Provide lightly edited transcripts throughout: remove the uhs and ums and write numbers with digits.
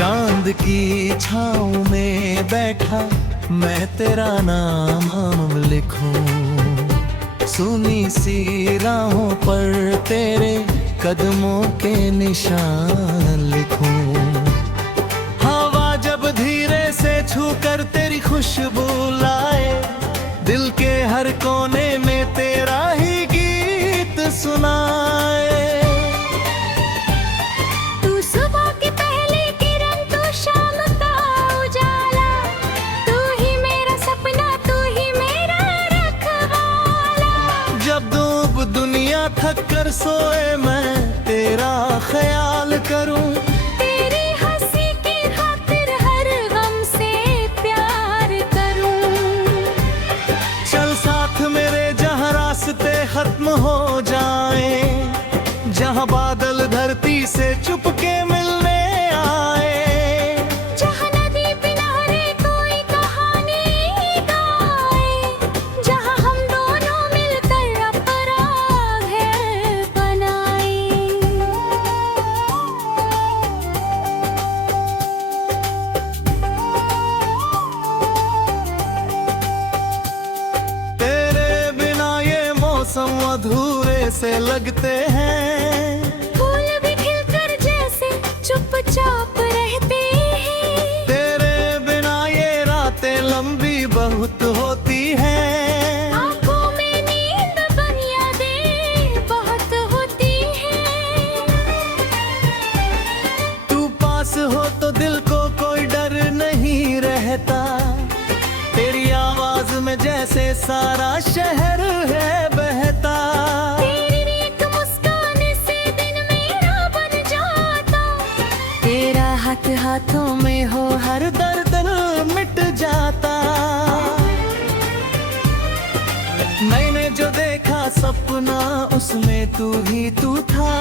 चांद की छाँव में बैठा मैं तेरा नाम लिखूं, सुनी सी राहों पर तेरे कदमों के निशान लिखूं। हवा जब धीरे से छू कर तेरी खुशबू लाए, दिल के हर कोने में तेरा ही गीत सुनाए। थक कर सोए मैं तेरा ख्याल करूं, तेरी हंसी की खातिर हर गम से प्यार करूं। चल साथ मेरे जहां रास्ते खत्म हो जाएं, जहां बादल धरती से चुपके मिलने आए, जहां नदी किनारे कोई कहानी गाए, जहां हम दोनों मिलकर अपना घर बनाए। तेरे बिना ये मौसम अधूरे से लगते हैं, फूल भी खिलकर जैसे चुपचाप रहते हैं। तेरे बिना ये रातें लंबी बहुत होती हैं, आँखों में नींद बन यादें बहुत होती हैं। तू पास हो तो दिल को कोई डर नहीं रहता, तेरी आवाज में जैसे सारा शहर है बहता। तेरी एक मुस्कान से दिन मेरा बन जाता, तेरा हाथ हाथों में हो हर दर्द मिट जाता। मैंने जो देखा सपना उसमें तू ही तू था,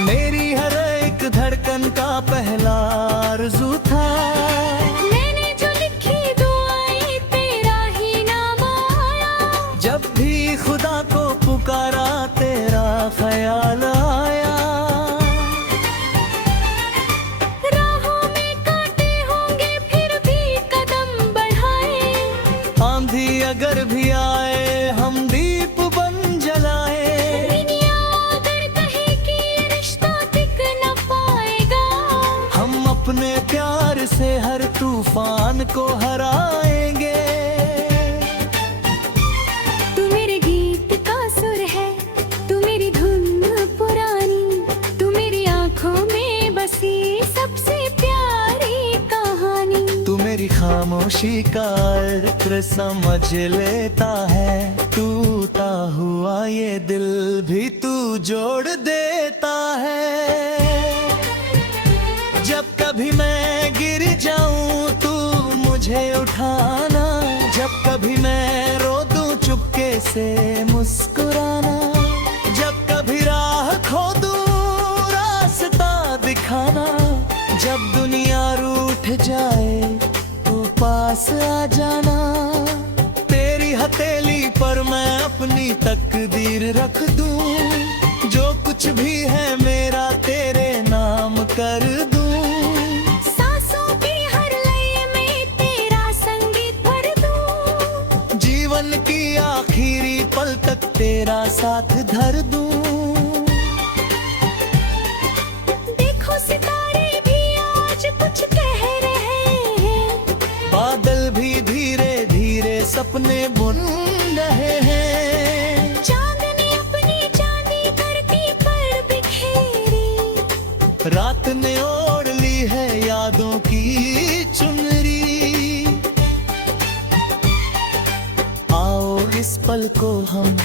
मेरी हर एक धड़कन का पहला आरज़ू था। मैंने जो लिखी दुआएं तेरा ही नाम आया, जब भी खुदा को पुकारा तेरा ख्याल आया। राहों में कांटे होंगे फिर भी कदम बढ़ाए, आंधी अगर भी आए हम दीप बन जलाए, दुनिया अगर कहे कि ये रिश्ता टिक न पाएगा, हम अपने प्यार से हर तूफान को हराएंगे। तू मेरे गीत का सुर है, तू मेरी धुन पुरानी, तू मेरी आंखों में बसी सबसे प्यारी कहानी। तू मेरी खामोशी का अर्थ समझ लेता है, टूटा हुआ ये दिल भी तू जोड़ देता है। जब कभी मैं गिर जाऊं तू मुझे उठाना, जब कभी मैं रो दूं चुपके से मुस्कुराना, जब कभी राह खो दूं रास्ता दिखाना, जब दुनिया रूठ जाए तो पास आ जाना। तेरी हथेली पर मैं अपनी तकदीर रख दूं, जो कुछ भी है मेरा तेरे नाम कर दूं। सांसों की हर लय में तेरा संगीत भर दूं, जीवन की आखिरी पल तक तेरा साथ धर दूं। देखो सितारे भी आज कुछ कह रहे हैं, बादल भी धीरे धीरे सपने बुन रहे हैं, चांदनी अपनी चांदी धरती पर बिखेरी, रात ने ओढ़ ली है यादों की चुनरी। आओ इस पल को हम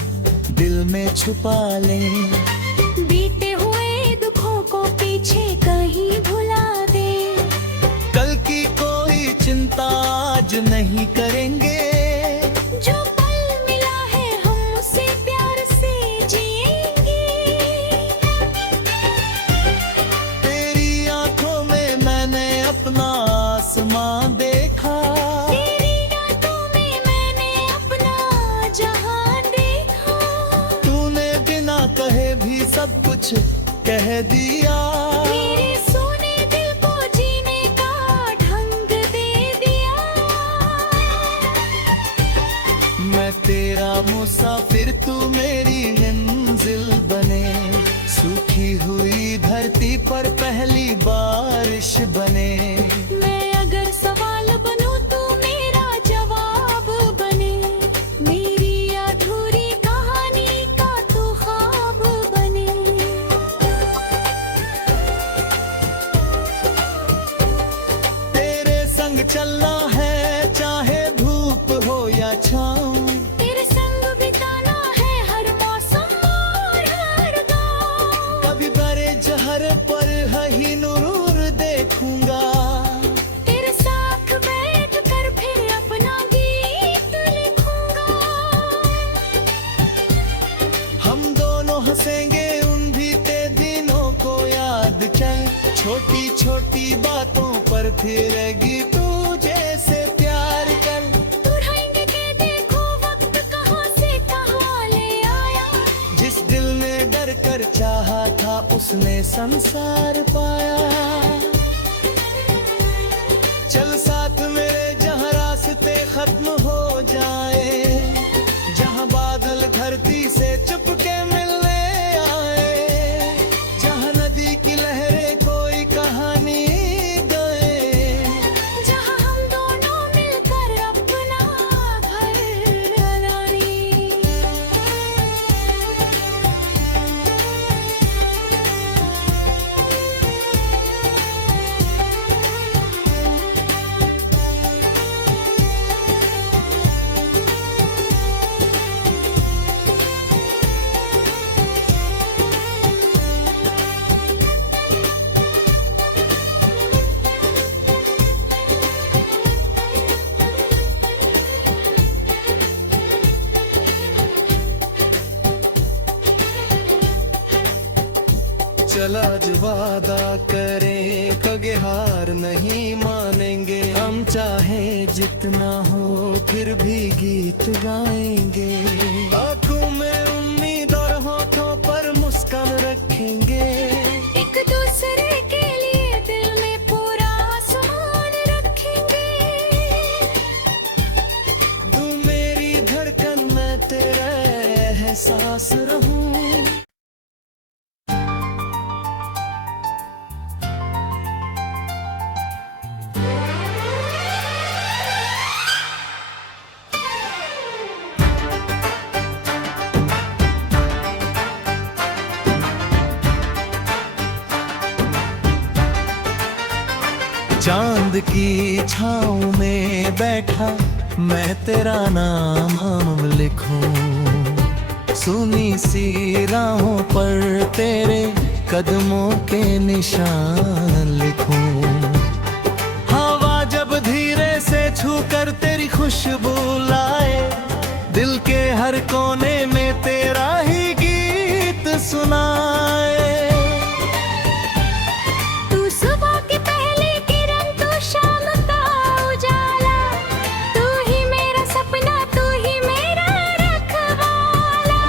दिल में छुपा लें, बीते हुए दुखों को पीछे कहीं भुला दे, कल की कोई चिंता आज नहीं करेंगे, जो पल मिला है हम उसे प्यार से जिएंगे। तेरी आंखों में मैंने अपना आसमां देखा, तेरी यादों में मैंने अपना जहां देखा, तूने बिना कहे भी सब कुछ कह दिया। मेरे सोने दिल को जीने मुसाफिर तू मेरी मंजिल बने, सूखी हुई धरती पर पहली बारिश बने। मैं अगर सवाल बनूं तू मेरा जवाब बने, मेरी अधूरी कहानी का तू ख्वाब बने। तेरे संग चलना है चाहे धूप हो या छाँव, तेरे संग बिताना है हर मौसम और हर गाँव। कभी बड़े जहर पर ही नूर देखूंगा, तेरे साथ बैठ कर फिर अपना गीत लिखूंगा। हम दोनों हंसेंगे उन बीते दिनों को याद चल, छोटी छोटी बातों पर फिरेगी तू जैसे प्यार कर। दुल्हन के देखो वक्त कहाँ से कहाँ ले आया, जिस दिल ने डर कर चाहा था उसने संसार पाया। चल साथ मेरे जहाँ रास्ते खत्म हो जाए, जहाँ बादल धरती से चुपके मिलने आए, जहाँ नदी की लहरें कोई कहानी गाए, जहाँ हम दोनों मिलकर अपना घर बनाने। चल आज वादा करें कगे हार नहीं मानेंगे, हम चाहे जितना हो फिर भी गीत गाएंगे। आंखों में उम्मीद और होठों पर मुस्कान रखेंगे, एक दूसरे के लिए दिल में पूरा आसमान रखेंगे। तू मेरी धड़कन मैं तेरा एहसास रहूं। चांद की छाँव में बैठा मैं तेरा नाम हम लिखूं, सुनी सी राहों पर तेरे कदमों के निशान लिखूं। हवा जब धीरे से छू कर तेरी खुशबू लाए, दिल के हर कोने में तेरा ही गीत सुनाए। तू सुबह की पहली किरण, तू शाम का उजाला, तू ही मेरा सपना, तू ही मेरा रखवाला।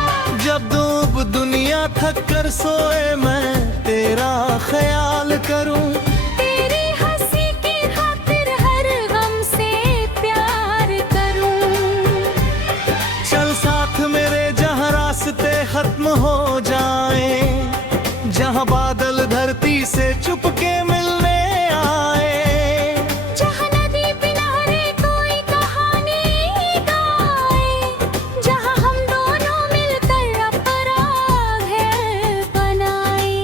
जब डूब दुनिया थक कर सोए मैं तेरा ख्याल करूं, तेरी हंसी की खातिर हर गम से प्यार करूं। चल साथ मेरे जहाँ रास्ते खत्म हो जाए, जहाँ बादल धरती से चुपके मिलने आए, जहाँ नदी किनारे कोई कहानी गाए, जहाँ हम दोनों मिलकर अपना घर बनाए।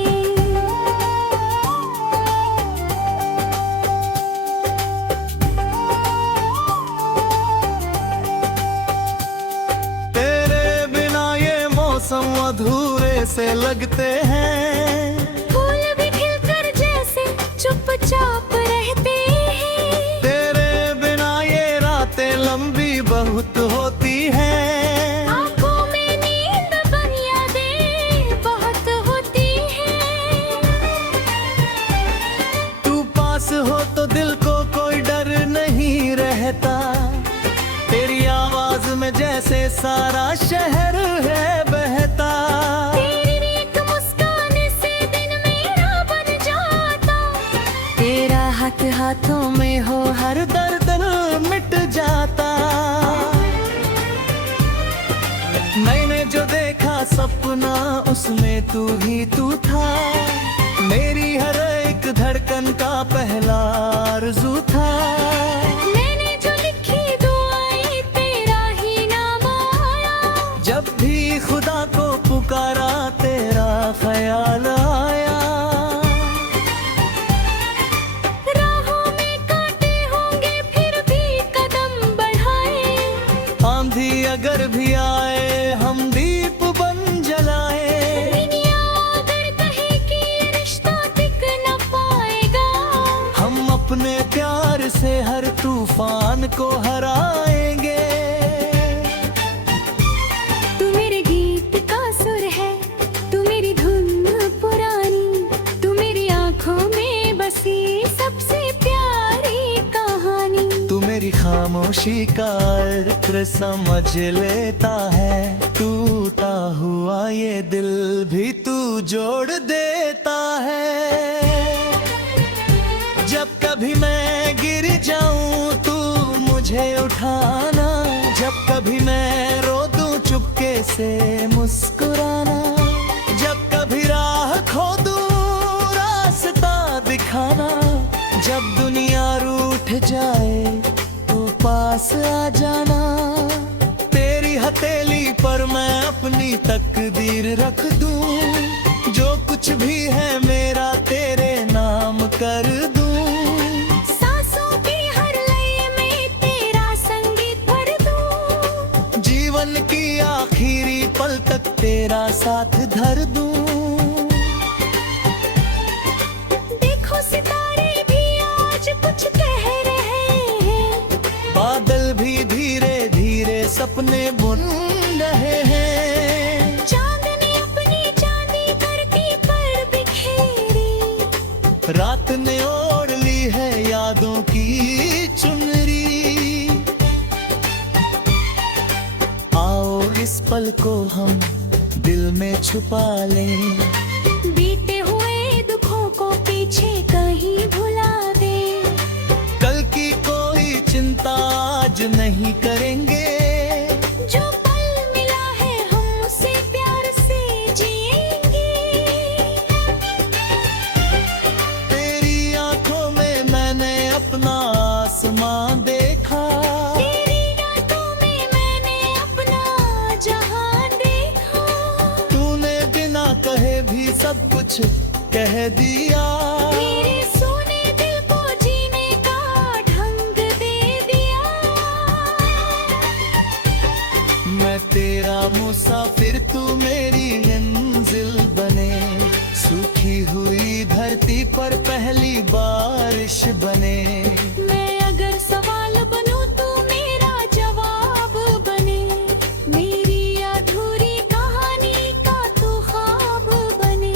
तेरे बिना ये मौसम अधूरे से लगते हैं, फूल भी खिलकर जैसे चुपचाप रहते हैं। तेरे बिना ये रातें लंबी बहुत होती हैं। आँखों में नींद बन यादें बहुत होती हैं। तू पास हो तो दिल को कोई डर नहीं रहता, तेरी आवाज में जैसे सारा शहर है बहता। तेरी एक मुस्कान से दिन मेरा बन जाता, तेरा हाथ हाथों में हो हर दर्द मिट जाता। उसमें तू ही तू था। मेरी हर एक धड़कन का पहला आरज़ू था। मैंने जो लिखी दुआएं तेरा ही नाम आया। जब भी खुदा को पुकारा तेरा ख्याल आया। राहों में कांटे होंगे फिर भी कदम बढ़ाए। आंधी अगर भी आए हम दीप बन जलाए। दुनिया अगर कहे कि ये रिश्ता टिक न पाएगा, हम अपने प्यार से हर तूफान को हराएंगे। तू मेरे गीत का सुर है, तू मेरी धुन पुरानी, तू मेरी आंखों में बसी सबसे प्यारी कहानी। तू मेरी खामोशी का अर्थ समझ लेता है। टूटा हुआ ये दिल भी तू जोड़ देता है। जब कभी मैं गिर जाऊं तू मुझे उठाना। जब कभी मैं रो दूं चुपके से मुस्कुराना। जब कभी राह खो दूं रास्ता दिखाना। जब दुनिया रूठ जाए तो पास आ जाना। तेरी हथेली पर मैं अपनी तकदीर रख दूं। जो कुछ भी है मेरा तेरे नाम कर दूं। सांसों की हर लय में तेरा संगीत भर दूं। जीवन की आखिरी पल तक तेरा साथ धर दूं। देखो सितारे भी आज कुछ कह रहे हैं। बादल भी धीरे धीरे सपने बुन रहे हैं। चांदनी अपनी चांदी धरती पर बिखेरी। रात ने ओढ़ ली है यादों की चुनरी। आओ इस पल को हम दिल में छुपा लें। बीते हुए दुखों को पीछे कहीं भुला दे। कल की कोई चिंता आज नहीं करेंगे। जो पल मिला है हम उसे प्यार से जिएंगे। तेरी आंखों में मैंने अपना आसमां देखा। तेरी रातों में मैंने अपना जहां देखा। तूने बिना कहे भी सब कुछ कह दिया। मेरे सोने दिल को जीने का ढंग दे दिया। मैं तेरा मुसाफिर तू मेरी मंजिल बने। सूखी हुई धरती पर पहली बारिश बने। मैं अगर सवाल बनूं तू मेरा जवाब बने। मेरी अधूरी कहानी का तू ख्वाब बने।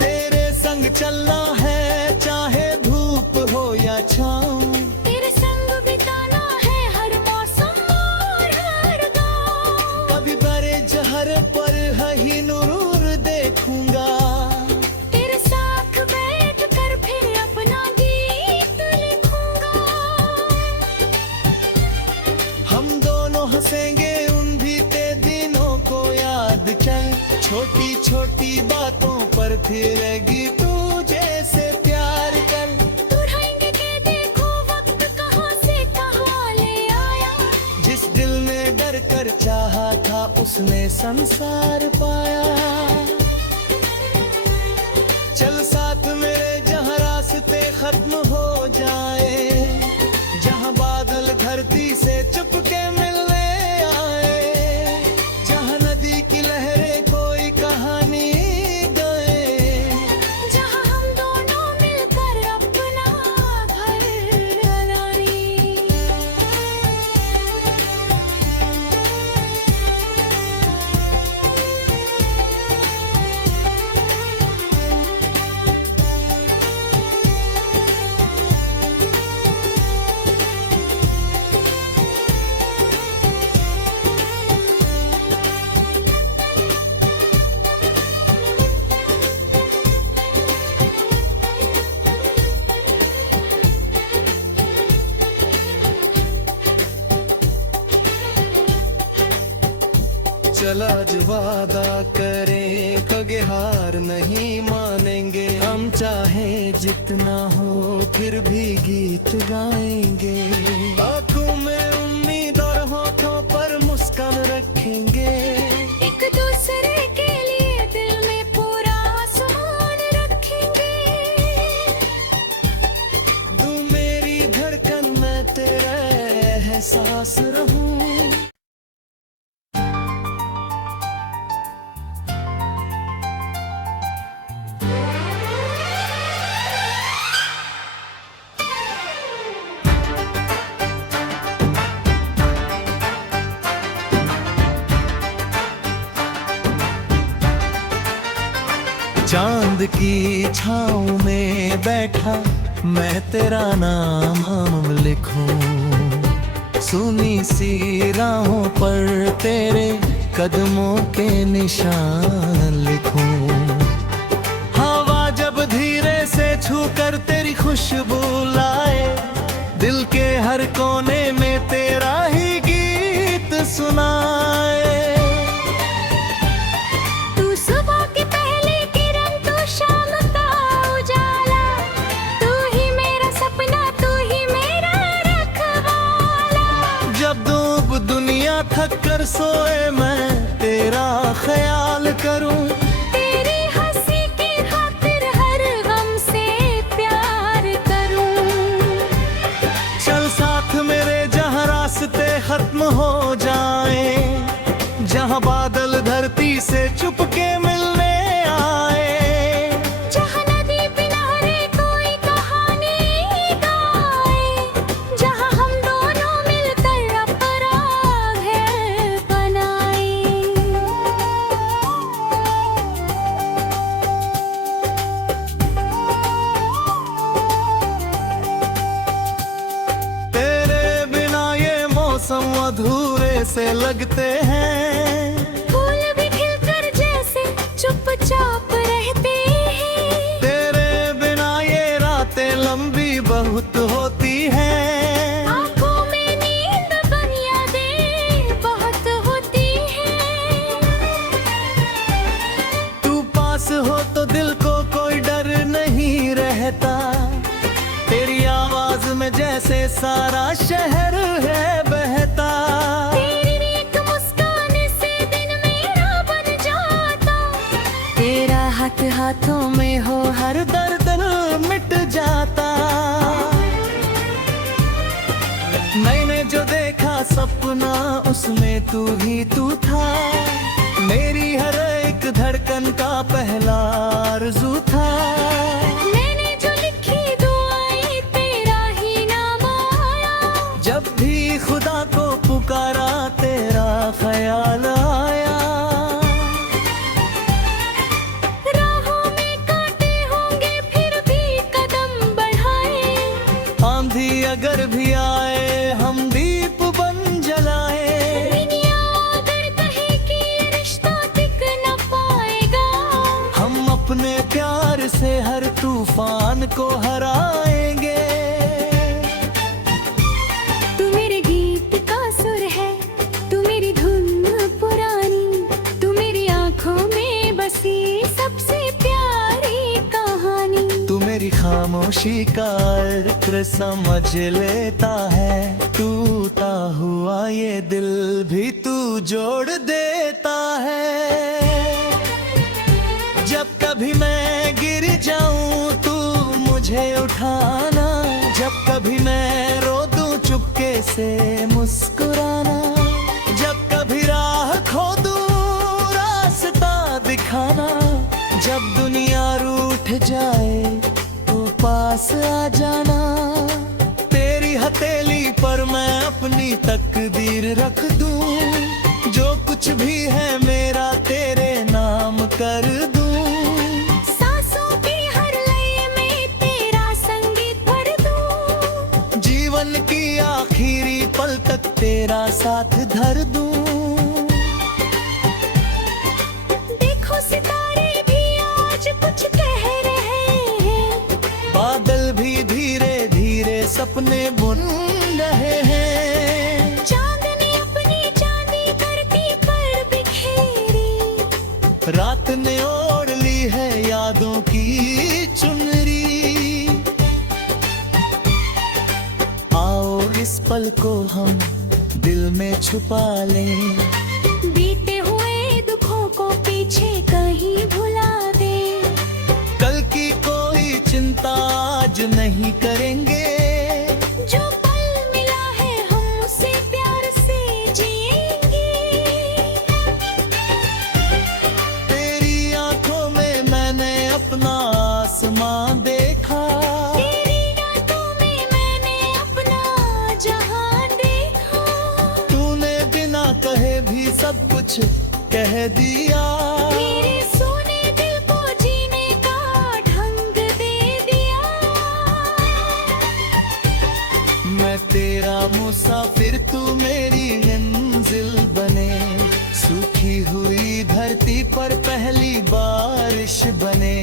तेरे संग चलना है चाहे धूप हो या छाँव। तेरे संग बिताना है हर मौसम और हर गाँव। कभी बड़े जहर पर ही नूर देखूंगा। तेरे साथ बैठ कर फिर अपना गीत लिखूंगा। हम दोनों हंसेंगे उन बीते दिनों को याद चल। छोटी छोटी बातों पर फिरेगी तू जैसे प्यार कर। दुल्हन के देखो वक्त कहाँ से कहाँ ले आया। जिस दिल ने डर कर चाहा था उसने संसार पाया। चल साथ मेरे जहाँ रास्ते खत्म हो जाए। जहाँ बादल धरती से चुपके मिलने आए। जहाँ नदी की लहरें कोई कहानी गाए। जहाँ हम दोनों मिलकर अपना घर बनाने। चला आज वादा करें कगे हार नहीं मानेंगे, हम चाहे जितना हो फिर भी गीत गाएंगे। आंखों में उम्मीद और होठों पर मुस्कान रखेंगे, एक दूसरे के लिए दिल में पूरा आसमान रखेंगे। तू मेरी धड़कन मैं तेरा एहसास रहूं। चांद की छाँव में बैठा मैं तेरा नाम हम लिखूं, सुनी सी राहों पर तेरे कदमों के निशान लिखूं। हवा जब धीरे से छू कर तेरी खुशबू लाए, दिल के हर कोने में तेरा ही गीत सुनाए। थक कर सोए मैं तेरा ख्याल करूं, तेरी हंसी की खातिर हर गम से प्यार करूं। चल साथ मेरे जहां रास्ते खत्म हो जाएं, जहां बादल धरती से चुपके मिलने आए, जहां नदी किनारे कोई कहानी गाए, जहां हम दोनों मिलकर अपना घर बनाए। तेरे बिना ये मौसम अधूरे से लगते हैं, फूल भी खिलकर जैसे चुपचाप रहते हैं। तेरे बिना ये रातें लंबी बहुत होती हैं, आँखों में नींद बन यादें बहुत होती हैं। तू पास हो तो दिल को कोई डर नहीं रहता, तेरी आवाज में जैसे सारा शहर है बहता। तेरी एक मुस्कान से दिन मेरा बन जाता, तेरा हाथ हाथों में हो हर दर्द मिट जाता। मैंने जो देखा सपना उसमें तू ही तू था, मेरी हर एक धड़कन का पहला आरज़ू था। मैंने जो लिखी दुआएं तेरा ही नाम आया, जब भी खुदा को पुकारा तेरा ख्याल आया। राहों में कांटे होंगे फिर भी कदम बढ़ाए, आंधी अगर भी आए हम दीप बन जलाए। दुनिया अगर कहे कि ये रिश्ता टिक न पाएगा, हम अपने प्यार से हर तूफान को हराएंगे। तू मेरे गीत का सुर है, तू मेरी धुन पुरानी, तू मेरी आंखों में बसी सबसे प्यारी कहानी। तू मेरी खामोशी का अर्थ समझ लेता है, टूटा हुआ ये दिल भी तू जोड़ देता है। जब कभी मैं गिर जाऊं तू मुझे उठाना, जब कभी मैं रो दूं चुपके से मुस्कुराना, जब कभी राह खो दूं रास्ता दिखाना, जब दुनिया रूठ जाए तो पास आ जाना। तेरी हथेली पर मैं अपनी तकदीर रख दूं, जो कुछ भी है मेरा तेरे नाम कर दूं। सांसों की हर लय में तेरा संगीत भर दूं, जीवन की आखिरी पल तक तेरा साथ धर दूं। देखो सितारे भी आज कुछ कह रहे हैं, बादल भी धीरे धीरे सपने बुन रहे हैं। चांदनी अपनी चांदी धरती पर बिखेर रात ने ओढ़ ली है यादों की चुनरी। आओ इस पल को हम दिल में छुपा लें, बीते हुए दुखों को पीछे कहीं भुला दे। कल की कोई चिंता आज नहीं करेंगे। जो पल मिला है हम उसे प्यार से जिएंगे। तेरी आंखों में मैंने अपना आसमां देखा, तेरी रातों में मैंने अपना जहां देखा। तूने बिना कहे भी सब कुछ कह दिया। मेरे सोने दिल को जीने का ढंग दे दिया। मैं तेरा मुसाफिर तू मेरी मंजिल बने, सूखी हुई धरती पर पहली बारिश बने।